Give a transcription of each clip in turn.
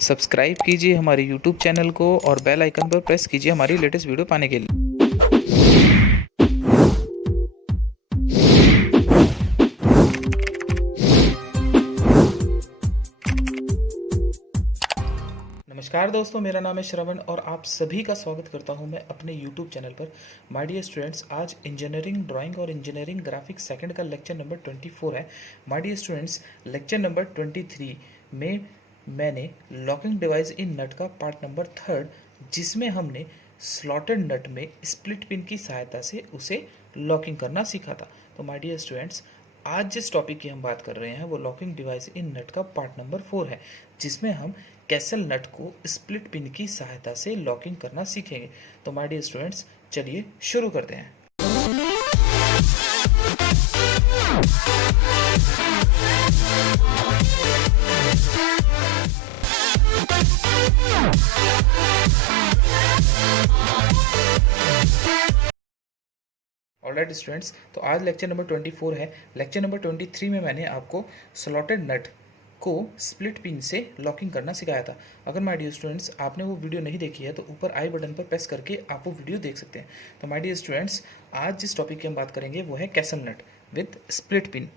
Subscribe कीजिए हमारे YouTube channel को और बेल आइकन पर प्रेस कीजिए हमारी लेटेस्ट वीडियो पाने के लिए। नमस्कार दोस्तों, मेरा नाम है श्रवण और आप सभी का स्वागत करता हूं मैं अपने यूट्यूब चैनल पर। माय डियर स्टूडेंट्स, आज इंजीनियरिंग ड्राइंग और इंजीनियरिंग ग्राफिक्स सेकंड का लेक्चर नंबर 24 है। My dear students, lecture number 23 में मैंने लॉकिंग डिवाइस इन नट का पार्ट नंबर 3, जिसमें हमने स्लॉटेड नट में स्प्लिट पिन की सहायता से उसे लॉकिंग करना सीखा था। तो माय डियर स्टूडेंट्स, आज जिस टॉपिक की हम बात कर रहे हैं वो लॉकिंग डिवाइस इन नट का पार्ट नंबर 4 है, जिसमें हम कैसल नट को स्प्लिट पिन की सहायता से लॉकिंग करना सीखेंगे। तो माय डियर स्टूडेंट्स, चलिए शुरू करते हैं। ऑलराइट स्टूडेंट्स, तो आज लेक्चर नंबर 24 है। लेक्चर नंबर 23 में मैंने आपको स्लॉटेड नट को स्प्लिट पिन से लॉकिंग करना सिखाया था। अगर माय डियर स्टूडेंट्स आपने वो वीडियो नहीं देखी है तो ऊपर आई बटन पर प्रेस करके आप वो वीडियो देख सकते हैं। तो माय डियर स्टूडेंट्स, आज जिस टॉपिक की हम बात करेंगे वो है castle nut with split pin.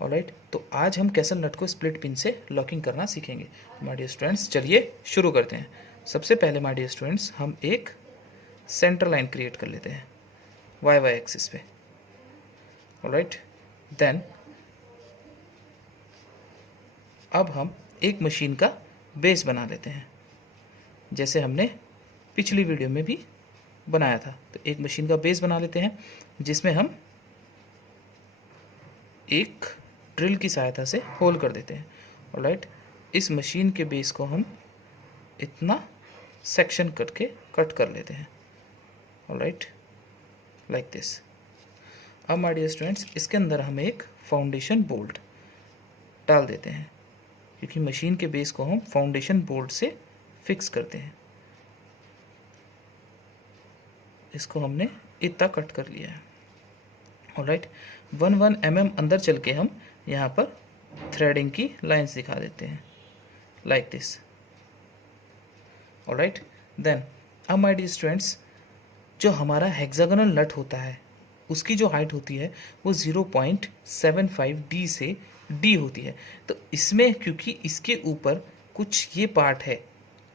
Alright, तो आज हम कैसल नट को स्प्लिट पिन से लॉकिंग करना सीखेंगे। माय डियर स्टूडेंट्स, चलिए शुरू करते हैं। सबसे पहले माय डियर स्टूडेंट्स, हम एक सेंटर लाइन क्रिएट कर लेते हैं वाई वाई एक्सिस पे। ऑलराइट, देन अब हम एक मशीन का बेस बना लेते हैं, जैसे हमने पिछली वीडियो में भी बनाया था। तो एक मशीन का बेस बना लेते हैं जिसमें हम एक ड्रिल की सहायता से होल कर देते हैं। ऑलराइट, इस मशीन के बेस को हम इतना सेक्शन करके कट कर लेते हैं। Alright, like this. अब माय डियर स्टूडेंट्स, इसके अंदर हम एक फाउंडेशन बोल्ट डाल देते हैं, क्योंकि मशीन के बेस को हम फाउंडेशन बोल्ट से फिक्स करते हैं। इसको हमने इतना कट कर लिया है। ऑलराइट, 1 mm अंदर चल के हम यहाँ पर थ्रेडिंग की लाइंस दिखा देते हैं, लाइक दिस। ऑलराइट, देन अब माय डियर स्टूडेंट्स, जो हमारा हेक्सागोनल नट होता है उसकी जो हाइट होती है वो 0.75 डी से डी होती है। तो इसमें क्योंकि इसके ऊपर कुछ ये पार्ट है,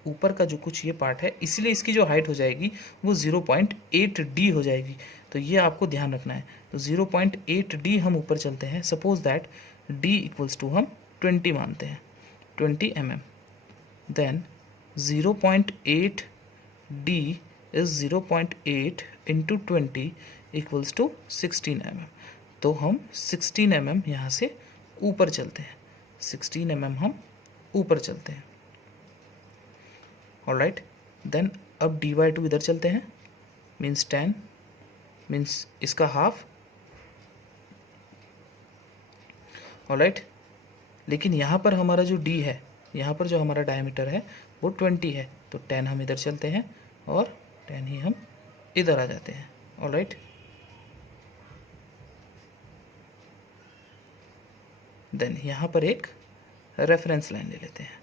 ऊपर का जो कुछ ये पार्ट है, इसलिए इसकी जो हाइट हो जाएगी वो 0.8 डी हो जाएगी। तो ये आपको ध्यान रखना है। तो 0.8 डी हम ऊपर चलते हैं। Suppose that D equals to हम 20 मानते हैं, 20 mm। Then 0.8 D is 0.8 into 20 equals to 16 mm। तो हम 16 mm यहाँ से ऊपर चलते हैं, 16 mm हम ऊपर चलते हैं। ऑलराइट, देन अब d/2 इधर चलते हैं, मीन्स 10, मीन्स इसका हाफ। ऑलराइट, लेकिन यहाँ पर हमारा जो d है, यहाँ पर जो हमारा डायमीटर है वो 20 है, तो 10 हम इधर चलते हैं और 10 ही हम इधर आ जाते हैं। ऑलराइट, देन यहाँ पर एक रेफरेंस लाइन ले लेते हैं।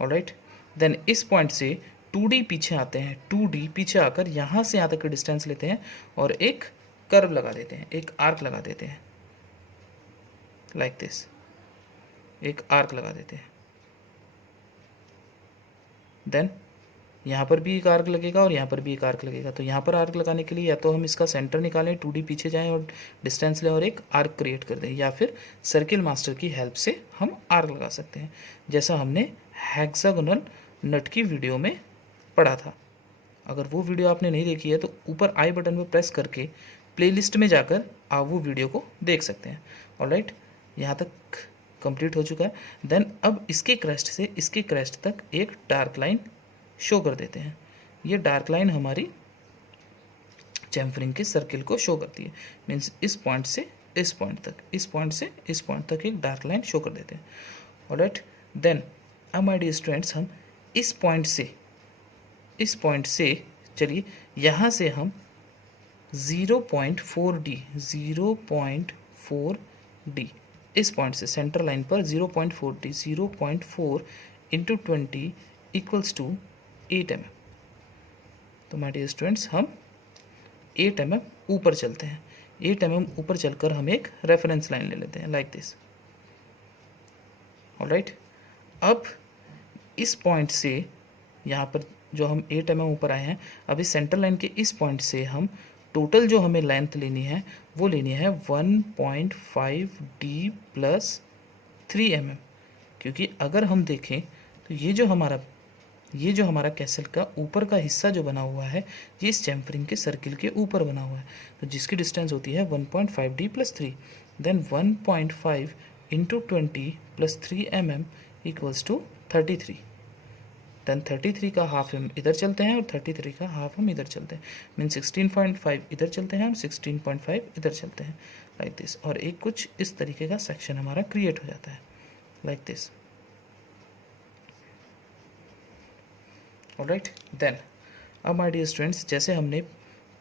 ऑलराइट, देन इस पॉइंट से 2D पीछे आते हैं, 2D पीछे आकर यहाँ से यहाँ तक की डिस्टेंस लेते हैं और एक कर्व लगा देते हैं, एक आर्क लगा देते हैं, लाइक दिस। एक आर्क लगा देते हैं। देन यहाँ पर भी एक आर्क लगेगा और यहाँ पर भी एक आर्क लगेगा। तो यहाँ पर आर्क लगाने के लिए या तो हम इसका सेंटर निकालें, 2D पीछे जाएं और डिस्टेंस लें और एक आर्क क्रिएट कर दें, या फिर सर्किल मास्टर की हेल्प से हम आर्क लगा सकते हैं, जैसा हमने हेक्सागोनल नट की वीडियो में पढ़ा था। अगर वो वीडियो आपने नहीं देखी है तो ऊपर आई बटन पर प्रेस करके प्लेलिस्ट में जाकर आप वो वीडियो को देख सकते हैं। ऑलराइट, यहाँ तक कंप्लीट हो चुका है। देन अब इसके क्रेस्ट से इसके क्रेस्ट तक एक डार्क लाइन शो कर देते हैं। ये डार्क लाइन हमारी चैम्फरिंग के सर्किल को शो करती है, मीन्स इस पॉइंट से इस पॉइंट तक, इस पॉइंट से इस पॉइंट तक एक डार्क लाइन शो कर देते हैं। ऑलराइट, देन अब माय डियर स्टूडेंट्स, हम इस पॉइंट से चलिए यहाँ से हम 0.4 डी इस पॉइंट से सेंटर लाइन पर 0.4 0.4 इंटू 20 इक्वल्स टू 8 mm। तो माय डियर स्टूडेंट्स हम 8 mm ऊपर चलते हैं। 8 mm ऊपर चलकर हम एक रेफरेंस लाइन ले लेते हैं लाइक दिस। ऑलराइट, अब इस पॉइंट से यहाँ पर जो हम 8 mm ऊपर आए हैं, अब इस सेंटर लाइन के इस पॉइंट से हम टोटल जो हमें लेंथ लेनी है वो लेनी है 1.5d प्लस 3 mm। क्योंकि अगर हम देखें तो ये जो हमारा कैसल का ऊपर का हिस्सा जो बना हुआ है ये इस चैम्फरिंग के सर्किल के ऊपर बना हुआ है, तो जिसकी डिस्टेंस होती है 1.5d plus 3। Then 1.5 into 20 plus 3 mm equals to 33। Then 33 का हाफ हम इधर चलते हैं और 33 का हाफ हम इधर चलते हैं, मीन 16.5 इधर चलते हैं और 16.5 इधर चलते हैं लाइक दिस। और एक कुछ इस तरीके का सेक्शन हमारा क्रिएट हो जाता है लाइक दिस। ऑलराइट, देन अब माय डियर स्टूडेंट्स, जैसे हमने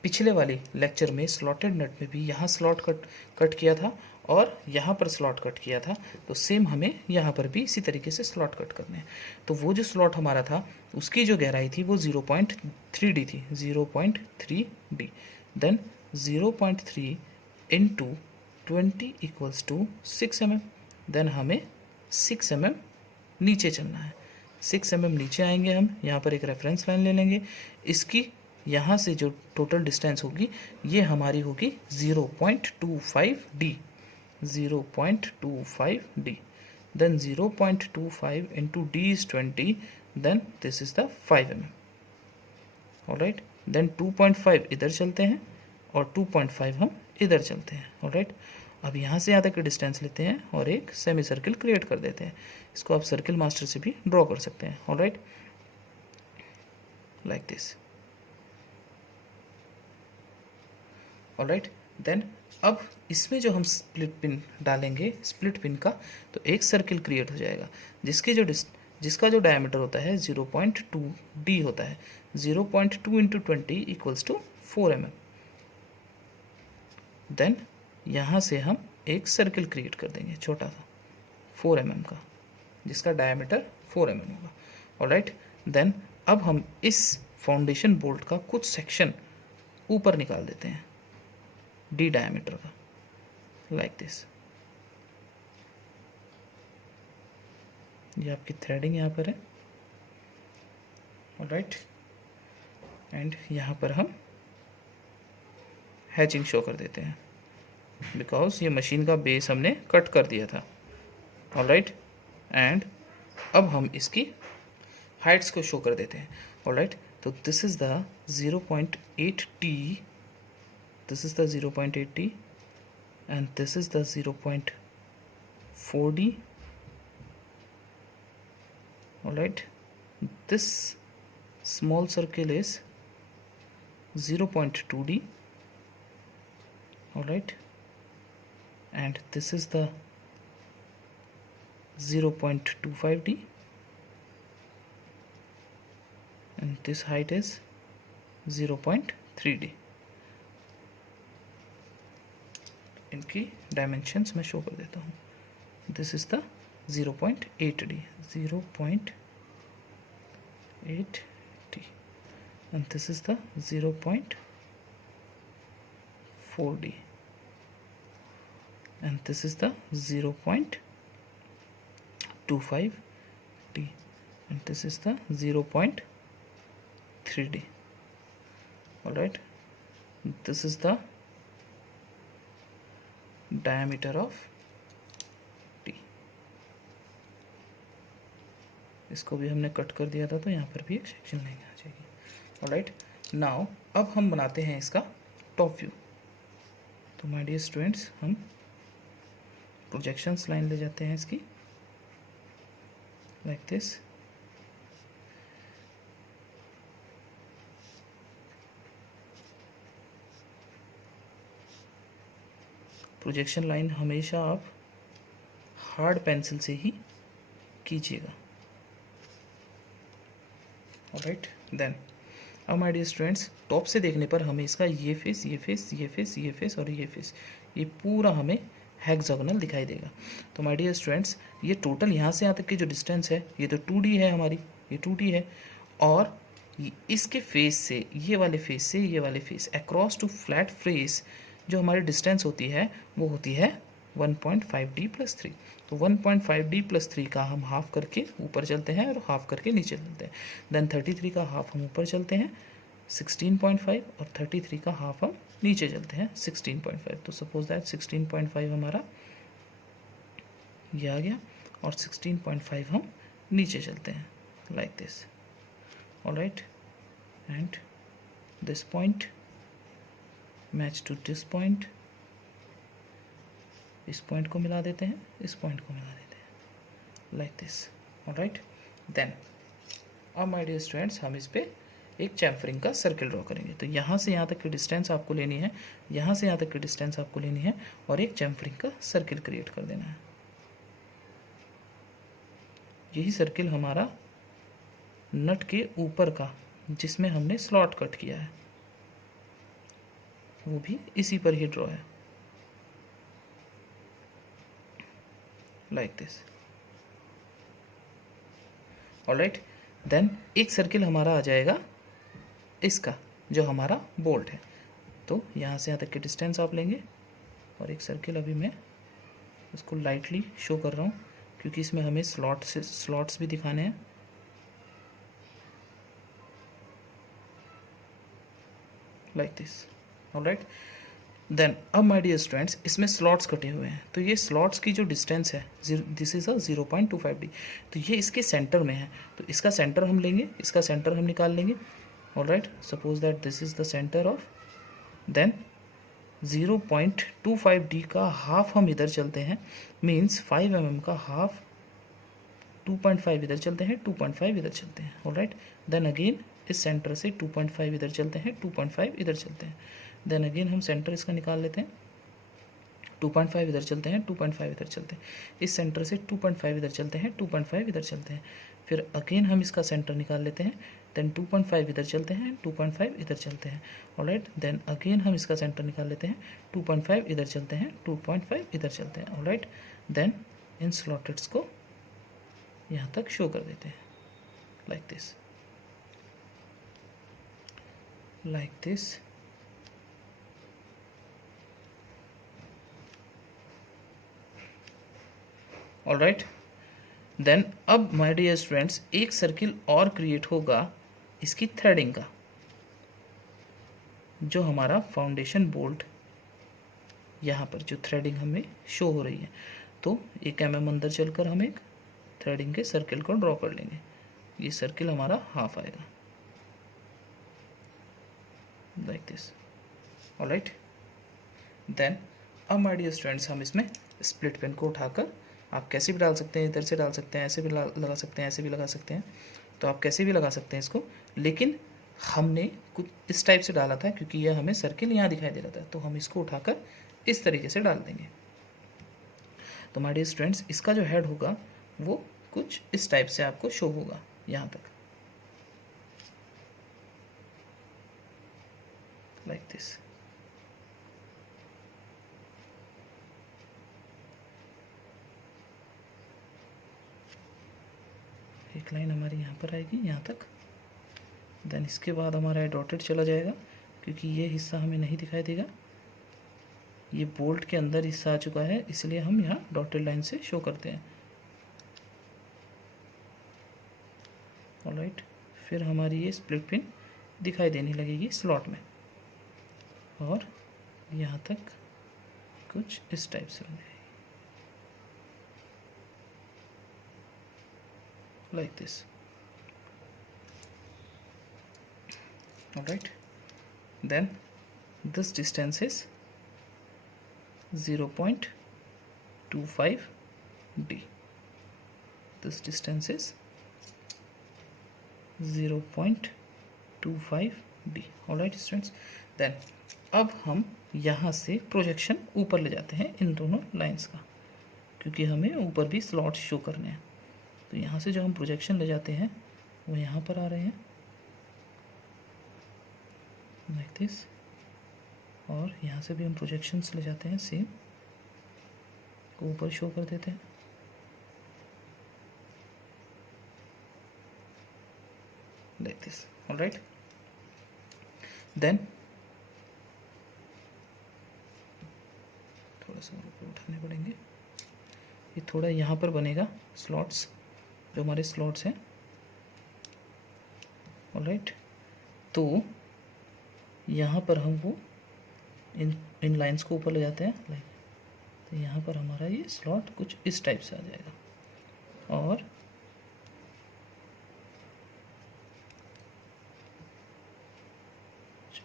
पिछले वाले लेक्चर में स्लॉटेड नट में भी यहाँ स्लॉट कट किया था और यहाँ पर स्लॉट कट किया था, तो सेम हमें यहाँ पर भी इसी तरीके से स्लॉट कट करने हैं। तो वो जो स्लॉट हमारा था उसकी जो गहराई थी वो 0.3d थी, 0.3d। Then 0.3 into 20 equals to 6 mm। Then हमें 6 mm नीचे चलना है। 6 mm नीचे आएंगे, हम यहाँ पर एक रेफरेंस लाइन ले लेंगे। इसकी यहाँ से जो टोटल डिस्टेंस होगी ये हमारी होगी 0.25d, 0.25d। Then 0.25 into d is 20, then this is the 5 mm। Alright, then 2.5 इधर चलते हैं और 2.5 हम इधर चलते हैं। ऑलराइट, अब यहाँ से यहाँ तक की डिस्टेंस लेते हैं और एक सेमी सर्किल क्रिएट कर देते हैं। इसको आप सर्किल मास्टर से भी ड्रॉ कर सकते हैं। Alright, like this. Alright, then अब इसमें जो हम स्प्लिट पिन डालेंगे, स्प्लिट पिन का, तो एक सर्किल क्रिएट हो जाएगा जिसका जो डायमीटर होता है 0.2d होता है। 0.2 into 20 equals to 4 mm। Then यहाँ से हम एक सर्किल क्रिएट कर देंगे छोटा सा 4 mm का, जिसका डायमीटर 4 mm होगा। ऑलराइट, देन अब हम इस फाउंडेशन बोल्ट का कुछ सेक्शन ऊपर निकाल देते हैं d डायमीटर का लाइक दिस। ये आपकी थ्रेडिंग यहाँ पर है। ऑलराइट, एंड यहाँ पर हम हैचिंग शो कर देते हैं बिकॉज ये मशीन का बेस हमने कट कर दिया था। ऑलराइट, एंड अब हम इसकी हाइट्स को शो कर देते हैं। ऑलराइट, तो this is the 0.8t, this is the 0.8t and this is the 0.4d। alright, this small circle is 0.2d। alright, and this is the 0.25d and this height is 0.3d। इनकी dimensions मैं show कर देता हूँ। This is the 0.8d, 0.8d and this is the 0.4d and this is the 0.25d and this is the 0.3d। alright, this is the diameter of t। इसको भी हमने cut कर दिया था, तो यहाँ पर भी एक सेक्शन लाइन आ जाएगी। ऑलराइट, नाउ अब हम बनाते हैं इसका टॉप व्यू। तो माय डियर स्टूडेंट्स, हम प्रोजेक्शंस लाइन ले जाते हैं इसकी लाइक दिस। प्रोजेक्शन लाइन हमेशा आप हार्ड पेंसिल से ही कीजिएगा। ऑलराइट, देन अब माय डियर स्टूडेंट्स, टॉप से देखने पर हमें इसका ये फेस, ये फेस, ये फेस, ये फेस और ये फेस, ये पूरा हमें हेक्सागोनल दिखाई देगा। तो माय डियर स्टूडेंट्स, ये टोटल यहाँ से यहाँ तक की जो डिस्टेंस है ये तो 2D है हमारी, ये 2D है, और इसके फेस से ये वाले फेस से ये वाले face across to flat face जो हमारी डिस्टेंस होती है वो होती है 1.5D + 3। तो 1.5D + 3 का हम हाफ करके ऊपर चलते हैं और हाफ करके नीचे चलते हैं। देन 33 का हाफ हम ऊपर चलते हैं 16.5, और 33 का हाफ हम नीचे चलते हैं 16.5। तो सपोज दैट 16.5 हमारा ये आ गया, और 16.5 हम नीचे चलते हैं like this. Alright, and this point match to this point, इस पॉइंट को मिला देते हैं, इस पॉइंट को मिला देते हैं लाइक दिस। ऑलराइट, देन अब माय डियर स्टूडेंट्स हम इस पे एक चैम्फरिंग का सर्किल ड्रॉ करेंगे। तो यहाँ से यहाँ तक की डिस्टेंस आपको लेनी है, यहाँ से यहाँ तक की डिस्टेंस आपको लेनी है, और एक चैम्फरिंग का सर्किल क्रिएट कर देना है। यही सर्किल हमारा नट के ऊपर का जिसमें हमने स्लॉट कट किया है वो भी इसी पर ही ड्रॉ है लाइक दिस। ऑलराइट, देन एक सर्किल हमारा आ जाएगा इसका जो हमारा बोल्ट है। तो यहाँ से यहाँ तक की डिस्टेंस आप लेंगे, और एक सर्किल अभी मैं इसको लाइटली शो कर रहा हूँ क्योंकि इसमें हमें स्लॉट्स भी दिखाने हैं। Like this. ऑलराइट, देन अब माय डियर स्टूडेंट्स इसमें स्लॉट्स कटे हुए हैं, तो ये स्लॉट्स की जो डिस्टेंस है दिस इज़ अ 0.25D, तो ये इसके सेंटर में है। तो इसका सेंटर हम लेंगे, इसका सेंटर हम निकाल लेंगे। Alright, suppose that this is the centre of, then 0.25D का हाफ हम इधर चलते हैं, मीन्स 5 mm का हाफ 2.5 इधर चलते हैं, 2.5 इधर चलते हैं। ऑलराइट, देन अगेन इस सेंटर से 2.5 इधर चलते हैं, 2.5 इधर चलते हैं। देन अगेन हम सेंटर इसका निकाल लेते हैं, 2.5 इधर चलते हैं, 2.5 इधर चलते हैं। इस सेंटर से 2.5 इधर चलते हैं, 2.5 इधर चलते हैं। फिर अगेन हम इसका सेंटर निकाल लेते हैं, देन 2.5 इधर चलते हैं, 2.5 इधर चलते हैं। ऑलराइट, देन अगेन हम इसका सेंटर निकाल लेते हैं, 2.5 इधर चलते हैं, 2.5 इधर चलते हैं। ऑलराइट, देन इन स्लॉटेड्स को यहाँ तक शो कर देते हैं like this, like this. Alright, then अब माय डियर स्टूडेंट्स एक सर्किल और क्रिएट होगा इसकी थ्रेडिंग का, जो हमारा फाउंडेशन बोल्ट यहाँ पर जो थ्रेडिंग हमें शो हो रही है। तो 1 mm अंदर चलकर हम एक थ्रेडिंग के सर्किल को ड्रॉ कर लेंगे। ये सर्किल हमारा हाफ आएगा लाइक दिस। ऑलराइट, देन अब माय डियर स्टूडेंट्स हम इसमें स्प्लिट पेन को उठाकर, आप कैसे भी डाल सकते हैं, इधर से डाल सकते हैं, ऐसे भी लगा सकते हैं, ऐसे भी लगा सकते हैं, तो आप कैसे भी लगा सकते हैं इसको, लेकिन हमने कुछ इस टाइप से डाला था क्योंकि यह हमें सर्किल यहाँ दिखाई दे रहा था, तो हम इसको उठाकर इस तरीके से डाल देंगे। तो माय डियर स्टूडेंट्स इसका जो हेड होगा वो कुछ इस टाइप से आपको शो होगा यहाँ तक लाइक दिस। एक लाइन हमारी यहाँ पर आएगी यहाँ तक, देन इसके बाद हमारा डॉटेड चला जाएगा क्योंकि ये हिस्सा हमें नहीं दिखाई देगा, ये बोल्ट के अंदर हिस्सा आ चुका है, इसलिए हम यहाँ डॉटेड लाइन से शो करते हैं। ऑलराइट, फिर हमारी ये स्प्लिट पिन दिखाई देने लगेगी स्लॉट में, और यहाँ तक कुछ इस टाइप से बन जाएगी like this. Alright, then this distance is 0.25D. This distance is 0.25D. Alright students, then अब हम यहाँ से प्रोजेक्शन ऊपर ले जाते हैं इन दोनों लाइंस का, क्योंकि हमें ऊपर भी स्लॉट शो करने हैं। तो यहाँ से जो हम प्रोजेक्शन ले जाते हैं वो यहाँ पर आ रहे हैं लाइक दिस, और यहाँ से भी हम प्रोजेक्शंस ले जाते हैं सेम को ऊपर शो कर देते हैं। Like this, alright. देन थोड़ा सा ऊपर उठाने पड़ेंगे, ये थोड़ा यहाँ पर बनेगा स्लॉट्स, जो हमारे स्लॉट्स हैं, ऑलराइट। तो यहाँ पर हम वो इन लाइंस को ऊपर ले जाते हैं, लाइक, तो यहाँ पर हमारा ये स्लॉट कुछ इस टाइप से आ जाएगा, और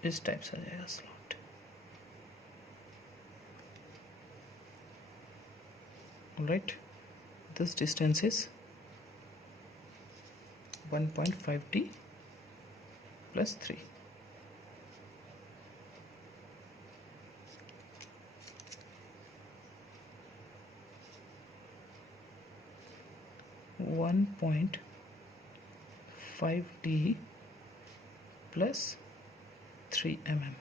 इस टाइप से आ जाएगा slot, alright. This distance is 1.5t plus 3. One point 5t plus 3 mm.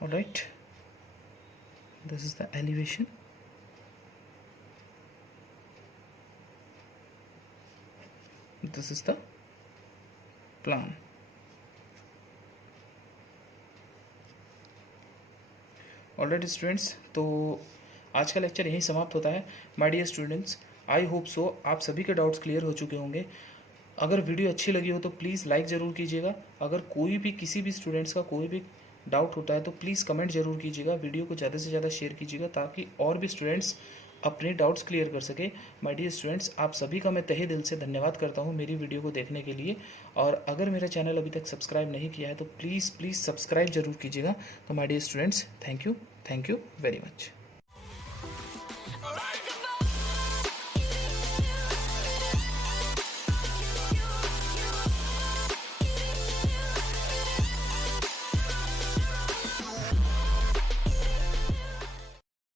All right. This is the elevation. This is the plan. Alright students, तो आज का लेक्चर यहीं समाप्त होता है। My dear students, I hope so आप सभी के डाउट्स क्लियर हो चुके होंगे। अगर वीडियो अच्छी लगी हो तो प्लीज़ लाइक ज़रूर कीजिएगा। अगर कोई भी किसी भी स्टूडेंट्स का कोई भी डाउट होता है तो प्लीज़ कमेंट ज़रूर कीजिएगा। वीडियो को ज़्यादा से ज़्यादा शेयर कीजिएगा ताकि और भी स्टूडेंट्स अपने डाउट्स क्लियर कर सके। माय डियर स्टूडेंट्स, आप सभी का मैं तहे दिल से धन्यवाद करता हूँ मेरी वीडियो को देखने के लिए। और अगर मेरा चैनल अभी तक सब्सक्राइब नहीं किया है तो प्लीज़ सब्सक्राइब जरूर कीजिएगा। तो my dear students, thank you very much.